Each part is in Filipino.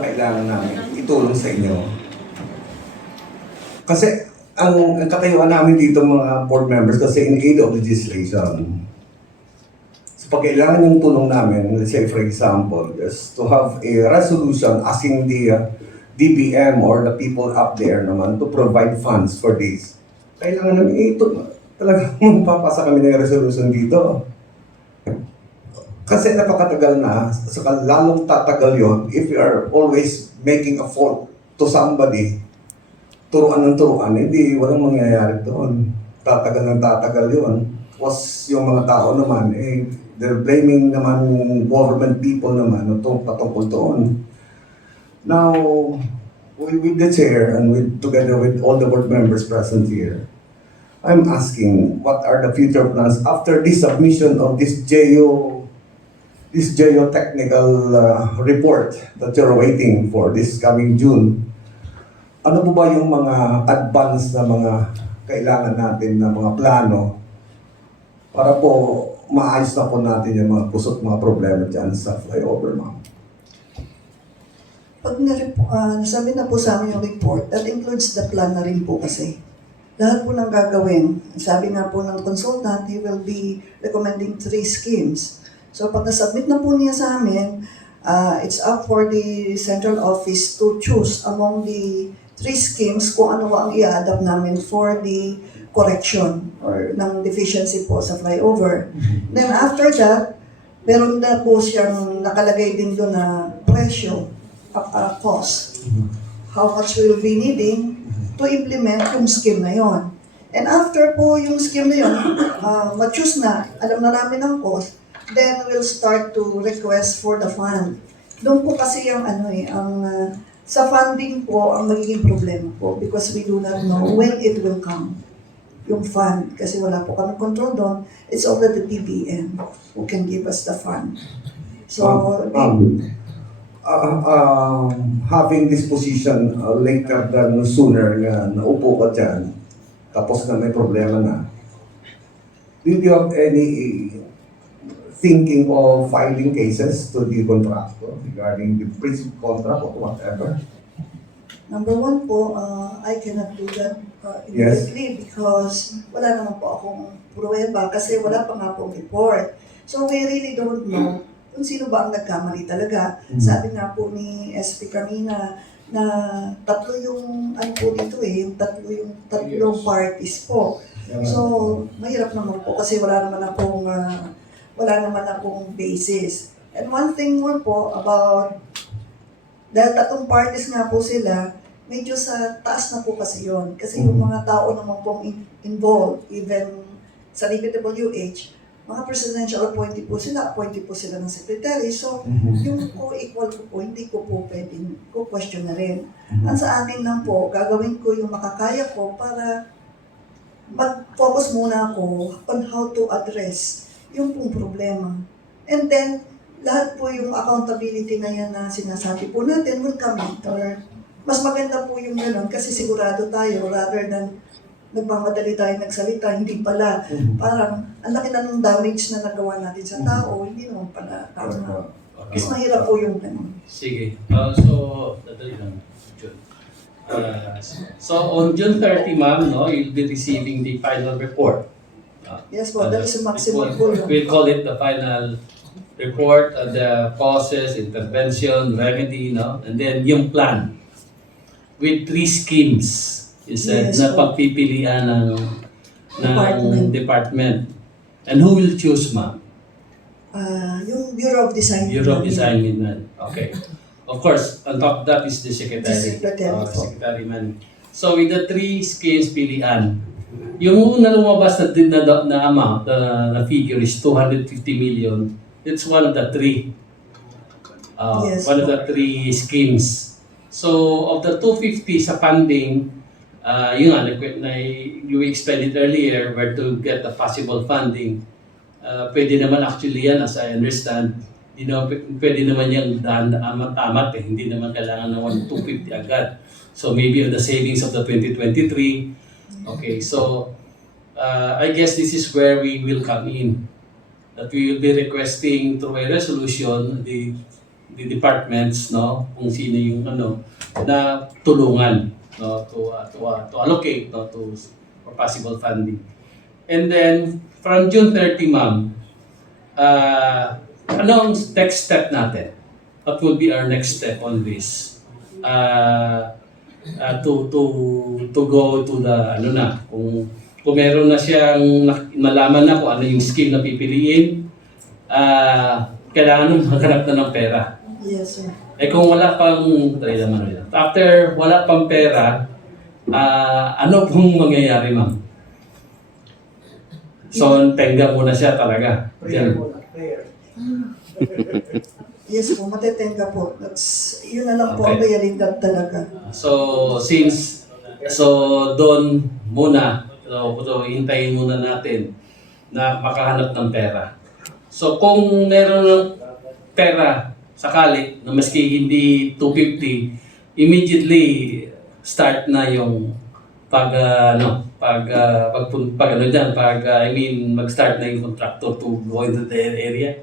na kailangan namin itulong sa inyo. Kasi ang katayuan namin dito mga board members kasi in aid of legislation. So pag kailangan yung tulong namin, let's say for example, is to have a resolution asking the DBM or the people up there naman to provide funds for this. Kailangan namin ito. Talagang magpapasa kami ng resolution dito. Kasi napakatagal na, saka lalong tatagal yon if you are always making a fault to somebody, turuan ng turuan, hindi, walang mangyayari doon. Tatagal ng tatagal yon. Tapos yung mga tao naman, they're blaming naman yung government people naman patungkol doon. Now, with the chair and together with all the board members present here, I'm asking what are the future plans after this submission of this geotechnical report that you're waiting for this coming June. Ano po ba yung mga advanced na mga kailangan natin na mga plano para po maayos na po natin yung mga kusot mga problema dyan sa flyover, ma'am? Pag nasabi na po sa amin yung report, that includes the plan na rin po kasi. Lahat po ng gagawin, sabi nga po ng consultant, he will be recommending 3 schemes. So pag nasubmit na po niya sa amin, it's up for the central office to choose among the 3 schemes kung ano ang i-adapt namin for the correction or ng deficiency po sa flyover. Then after that, meron na po siyang nakalagay din doon na presyo, cost. How much we will be needing to implement yung scheme na yon. And after po yung scheme na yon, ma-choose na, alam na namin ang cost, then we'll start to request for the fund. Doon po kasi yung sa funding po ang magiging problema po because we do not know when it will come. Yung fund, kasi wala po kami control doon, it's already the DBM who can give us the fund. So, having this position later than sooner na naupo ka dyan, tapos na may problema na, do you have any thinking of filing cases to the contractor regarding the principal contract or whatever? Number 1 po, I cannot do that immediately because wala naman po akong pruweba kasi wala pa nga pong report. So we really don't know kung sino ba ang nagkamali talaga. Sabi nga po ni SP kanina na tatlo yung po dito yung tatlong parties po. So mahirap naman po kasi wala naman akong basis. And one thing more po about, dahil tatlong parties nga po sila, medyo sa taas na po kasi yon. Kasi yung mga tao naman pong involved, even sa DPWH, mga presidential appointee po sila ng secretary. So, yung co-equal po, hindi ko po pwedeng question na rin. Ang sa akin lang po, gagawin ko yung makakaya ko para mag-focus muna ako on how to address yung pong problema. And then, lahat po yung accountability na yan na sinasabi po natin will come later. Mas maganda po yung gano'n kasi sigurado tayo rather than nagmamadali tayo nagsalita, hindi pala. Parang, ang laki na ng damage na nagawa natin sa tao, hindi naman pala tama. Mas mahirap po yung gano'n. Sige. Dadali lang. June. So, on June 30, ma'am, you'll be receiving the final report. Yes po, that is the maximum po yun. We'll call it the final report, the causes, intervention, remedy, and then yung plan with 3 schemes. You said na pagpipilian ng department. And who will choose, ma'am? Yung Bureau of Design. Bureau of Design Midland. Okay. Of course, on top of that is the secretary. Secretary man. So with the 3 schemes pilian, yung una lumabas na amount, na figure is 250 million. It's one of the 3. Yes. One of the 3 schemes. So of the 250 sa funding, yun nga, you explained it earlier where to get the possible funding. Pwede naman actually yan, as I understand, pwede naman yung daan amat-amat hindi naman kailangan ng 250 agad. So maybe of the savings of the 2023. Okay, so I guess this is where we will come in. That we will be requesting through a resolution the the departments, no, kung sino yung ano na tulungan, no, to allocate, no, to for possible funding. And then from June 30, ma'am, ano ang next step natin? What would be our next step on this? To go to the ano na, kung meron na siyang malaman na kung ano yung scheme na pipiliin, kailangan nung maghanap na ng pera. Yes, sir. Eh kung wala pang, after wala pang pera, ano pong mangyayari, ma'am? So, tenga muna siya talaga. Diyan. Yes po, matetenga po. Yun na lang po Okay. ang realidad talaga. So, doon muna, so hintayin muna natin na makahanap ng pera. So, kung meron ng pera, sakali, na maski hindi 250, immediately start na yung mag-start na yung contractor to go into the area.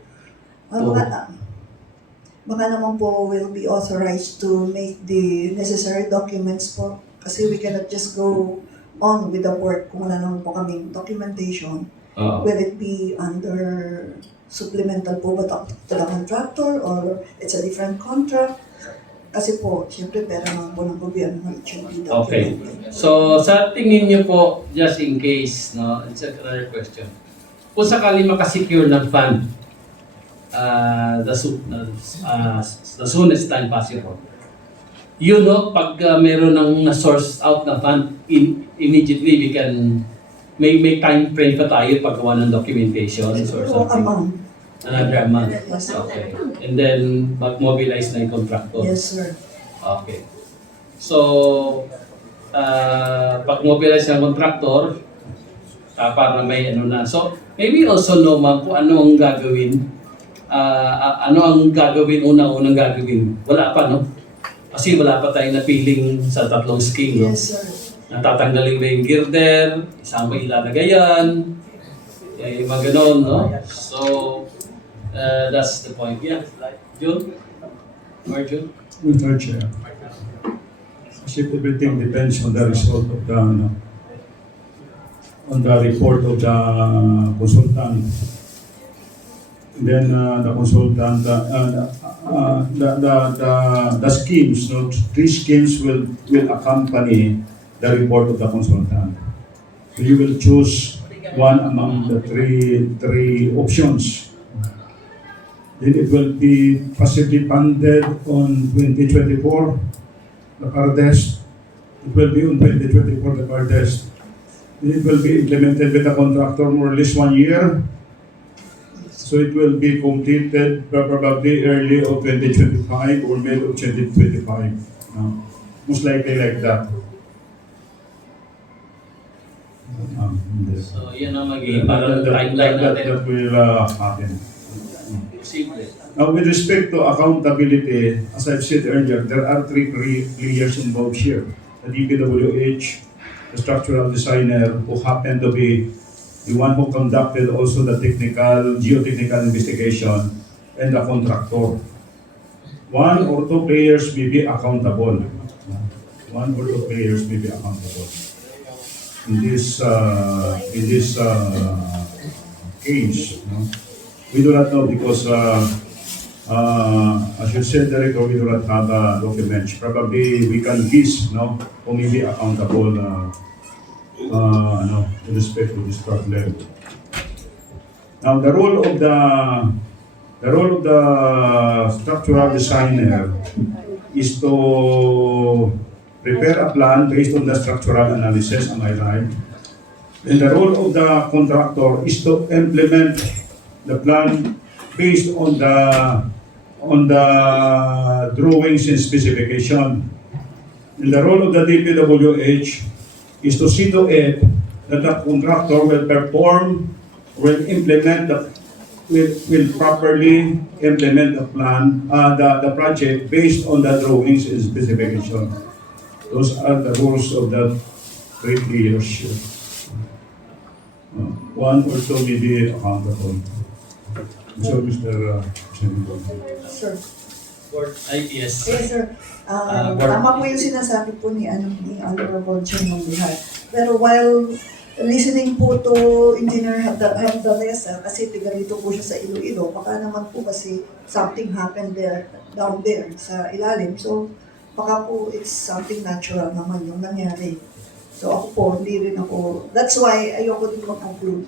Baka naman po will be authorized to make the necessary documents po. Kasi we cannot just go on with the work kung wala naman po kaming documentation. Oo. Will it be under supplemental po ba to the contractor or it's a different contract? Kasi po, siyempre pera naman po ng gobyerno. It should be Okay. documented. So, sa tingin niyo po, just in case, no, it's another question. Kung sakali makasecure ng fund, the soonest time possible, you know, pag meron ng na-source out na fund, immediately we can may time frame pa tayo paggawa ng documentation or So, something. amount. Another month. Yes, sir. Okay. And then, mag-mobilize na yung contractor. Yes, sir. Okay. So, pag mobilize ng contractor, para may ano na. So, maybe also know, ma'am, kung ano ang gagawin. Ano ang gagawin, unang gagawin. Wala pa, no? Kasi wala pa tayong napiling sa tatlong scheme, no? Yes, sir. Natatanggalin ba yung girder? Isang ba ilalagay yan? Mga ganon, no? So, that's the point. Yeah. June? Or June? Mr. Chair, kasi everything depends on the result of the, on the report of the consultant. And then the consultant, the schemes, no, 3 schemes will accompany the report of the consultant. So you will choose one among the three options. Then it will be possibly funded on 2024, the Pardes. It will be on 2024, the Pardes. Then it will be implemented with the contractor more or less 1 year. So it will be completed probably early of 2025 or mid of 2025. Most likely like that. So, yan ang magiging parang timeline natin. That will happen. Simple. Now, with respect to accountability, as I've said earlier, there are 3 players involved here. The DPWH, the structural designer, who happened to be the one who conducted also the geotechnical investigation, and the contractor. 1 or 2 players may be accountable. 1 or 2 players may be accountable. In this case, no? We do not know because, as you said, Director, we do not have documents. Probably we can guess, no, who may be accountable, with respect to this problem. Now, the role of the structural designer is to prepare a plan based on the structural analysis. Am I right? And the role of the contractor is to implement the plan based on the drawings and specification. And the role of the DPWH is to see to it that the contractor will properly implement the plan, the project based on the drawings and specification. Those are the rules of the 3 players. 1 or 2 may be accountable. So, Mr. Senator. Sir. Yes. Yes, sir. Board- Tama po yung sinasabi po ni Honorable Chairman Bihar. Pero while listening po to Engineer Hernandez, kasi tiga rito po siya sa Iloilo, baka naman po kasi something happened there, down there sa ilalim. So, baka po it's something natural naman yung nangyari. So ako po, hindi rin ako, that's why ayoko din mag-conclude